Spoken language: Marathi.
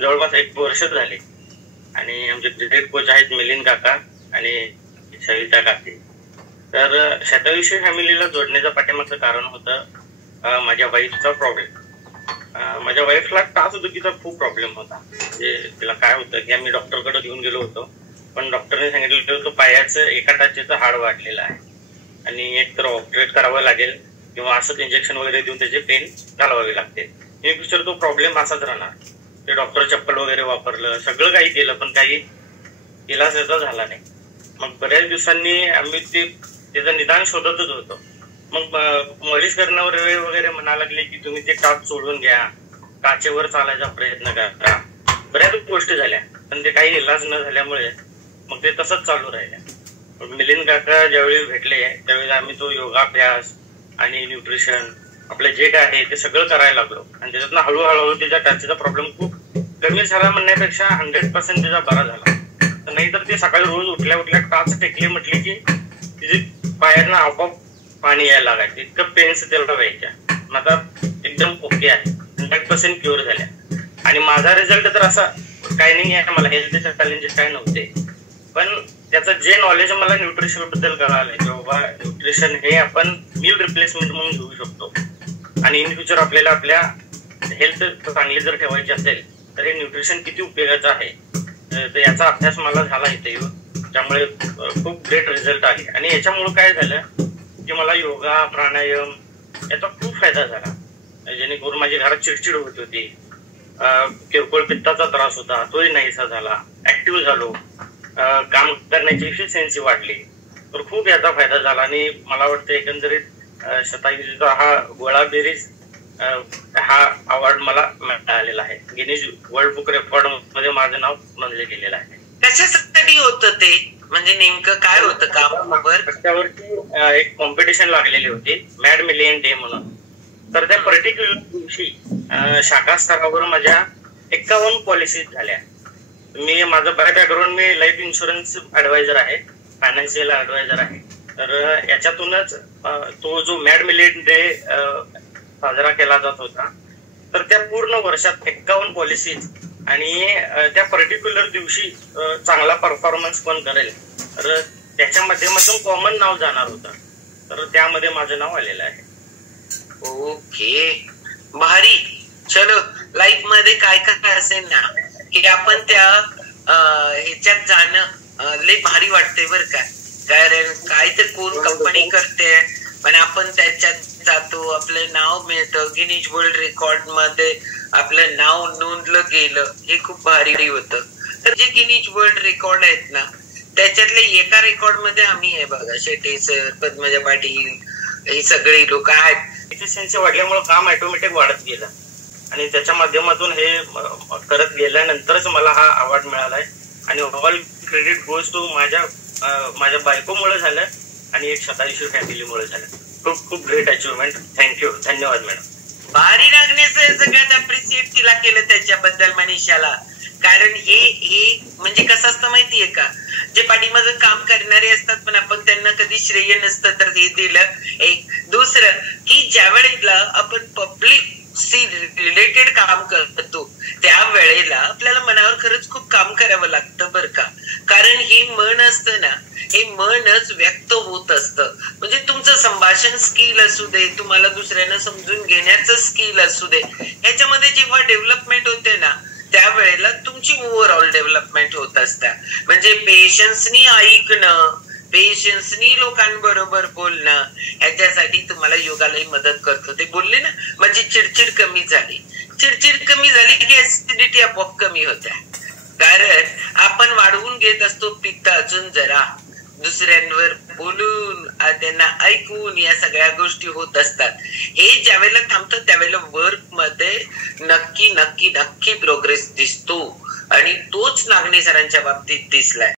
जवळपास 1 वर्ष झाले आणि आमचे क्रिकेट कोच आहेत मिलिंद काका आणि सविता काकी. तर शतविषयी फॅमिलीला जोडण्याचं पाठीमागचं कारण होतं माझ्या वाईफचा प्रॉब्लेम. माझ्या वाईफला टाचदुखीचा खूप प्रॉब्लेम होता. म्हणजे तिला काय होतं की आम्ही डॉक्टरकडे घेऊन गेलो होतो, पण डॉक्टरने सांगितलं होतं पायाचं एका टाचेचं हाड वाढलेलं आहे आणि एक तर ऑपरेट करावं लागेल किंवा असंच इंजेक्शन वगैरे देऊन त्याचे पेन घालवावे लागते. इन फ्युचर तो प्रॉब्लेम असाच राहणार. ते डॉक्टर चप्पल वगैरे वापरलं, सगळं काही केलं, पण काही इलाज याचा झाला नाही. मग बऱ्याच दिवसांनी आम्ही त्याचं निदान शोधतच होतो. मग मॉलिश करण्यावर वगैरे म्हणा लागले की तुम्ही ते टाच सोडून घ्या, टाचेवर चालायचा प्रयत्न करा. बऱ्याच गोष्टी झाल्या, पण ते काही इलाज न झाल्यामुळे मग ते तसंच चालू राहिलं. मिलिंद काका ज्यावेळी भेटले त्यावेळी आम्ही तो योगाभ्यास आणि न्यूट्रिशन आपलं जे काय आहे ते सगळं करायला लागलो आणि त्याच्यातनं हळूहळू त्याच्या टाचेचा प्रॉब्लेम खूप कमी झाला म्हणण्यापेक्षा 100% त्याचा बरा झाला. नाहीतर ते सकाळी रोज उठल्या उठल्या टाच टेकली म्हटली की तिचे पायांना आपोआप पाणी यायला लागायचं, इतकं पेन्स त्याला व्हायच्या. आता एकदम ओके आहे, 100% क्युअर झाल्या. आणि माझा रिझल्ट तर असा काही नाही आहे, मला हेल्थचे चॅलेंजेस काय नव्हते, पण त्याचं जे नॉलेज मला न्यूट्रिशन बद्दल कळालंय की बाबा न्यूट्रिशन हे आपण मील रिप्लेसमेंट म्हणून घेऊ शकतो आणि इन फ्युचर आपल्याला आपल्या हेल्थ चांगली जर ठेवायची असेल तर हे न्यूट्रिशन किती उपयोगाचं आहे तर याचा अभ्यास मला झाला इथे येऊन. त्यामुळे खूप ग्रेट रिझल्ट आहे. आणि याच्यामुळे काय झालं की मला योगा प्राणायाम याचा खूप फायदा झाला, जेणेकरून माझी घरात चिडचिड होत होती, किरकोळ पित्ताचा त्रास होता तोही नाहीसा झाला, ऍक्टिव्ह झालो, काम करण्याची इफिशियन्सी वाढली. तर खूप याचा फायदा झाला. आणि मला वाटतं एकंदरीत शतायुषीचा हा गोळा बेरीज हा अवॉर्ड मला मिळालेला आहे. गिनीज वर्ल्ड बुक रेकॉर्ड मध्ये माझं नाव नोंदलं गेलेलं आहे. कशासाठी होतं ते, म्हणजे नेमकं काय होतं कामावर? त्याच्यावरती एक कॉम्पिटिशन लागलेली होती, मॅड मिलियन डे म्हणून. तर त्या पर्टिक्युलर दिवशी शाखा स्तरावर माझ्या 51 पॉलिसीज झाल्या. मी माझं बॅकग्राऊंड मी लाईफ इन्शुरन्स ऍडवायझर आहे, फायनान्शियल ऍडवायझर आहे. तर याच्यातूनच तो जो मॅड मिलियन डे साजरा केला जात होता. तर त्या पूर्ण वर्षात 51 पॉलिसीज आणि त्या पर्टिक्युलर दिवशी चांगला परफॉर्मन्स पण करेल तर त्याच्या माध्यमातून कॉमन नाव जाणार होतं. तर त्यामध्ये माझं नाव आलेलं आहे. ओके, भारी. चलो, लाईफ मध्ये काय काय असेल ना की आपण त्या ह्याच्यात जाणं लय भारी वाटतंय बर का. कारण काय तर कोण कंपनी करते पण आपण त्याच्यात जातो, आपलं नाव मिळतं, गिनीज वर्ल्ड रेकॉर्ड मध्ये आपलं नाव नोंदलं गेलं, हे खूप भारी होतं. तर जे गिनीज वर्ल्ड रेकॉर्ड आहेत ना त्याच्यातले एका रेकॉर्ड मध्ये आम्ही आहे बघा, शेटे सर, पद्मजा पाटील, हे सगळे लोक आहेत. इफिशियन्सी वाढल्यामुळे काम ऑटोमॅटिक वाढत गेलं आणि त्याच्या माध्यमातून हे करत गेल्यानंतरच मला हा अवॉर्ड मिळालाय. आणि ऑल क्रेडिट गोज टू माझ्या बायकोमुळे झालं आणि एक शतायुषी फॅमिलीमुळे झालं. खूप खूप ग्रेट अचिव्हमेंट. थँक्यू, धन्यवाद मॅडम. भारी लागण्याचं सगळ्यात अप्रिशिएट तिला केलं त्याच्याबद्दल मनीषाला. कारण हे म्हणजे कसं असतं माहितीये का, जे पाठीमागं काम करणारे असतात पण आपण त्यांना कधी श्रेय नसतं तर हे दिलं. एक दुसरं की ज्या वेळेला आपण पब्लिक रिलेटेड काम करतो त्यावेळेला आपल्याला मनावर खरंच खूप काम करावं लागतं बर का. कारण हे मन असतं ना, हे मनच व्यक्त होत असतं. म्हणजे तुमचं संभाषण स्किल असू दे, तुम्हाला दुसऱ्यांना समजून घेण्याचं स्किल असू दे, ह्याच्यामध्ये जेव्हा डेव्हलपमेंट होते ना त्यावेळेला तुमची ओव्हरऑल डेव्हलपमेंट होत असते. म्हणजे पेशन्सनी ऐकणं, पेशन्सनी लोकांबरोबर बोलणं, ह्याच्यासाठी तुम्हाला योगालाही मदत करतो. ते बोलले ना माझी चिडचिड कमी झाली, चिडचिड कमी झाली की ऍसिडिटी आपोआप कमी होते. कारण आपण वाढवून घेत असतो पित्त अजून जरा, दुसऱ्यांवर बोलून त्यांना ऐकून या सगळ्या गोष्टी होत असतात. हे ज्या वेळेला थांबतं त्यावेळेला वर्क मध्ये नक्की नक्की नक्की प्रोग्रेस दिसतो आणि तोच नागणे सरांच्या बाबतीत दिसलाय.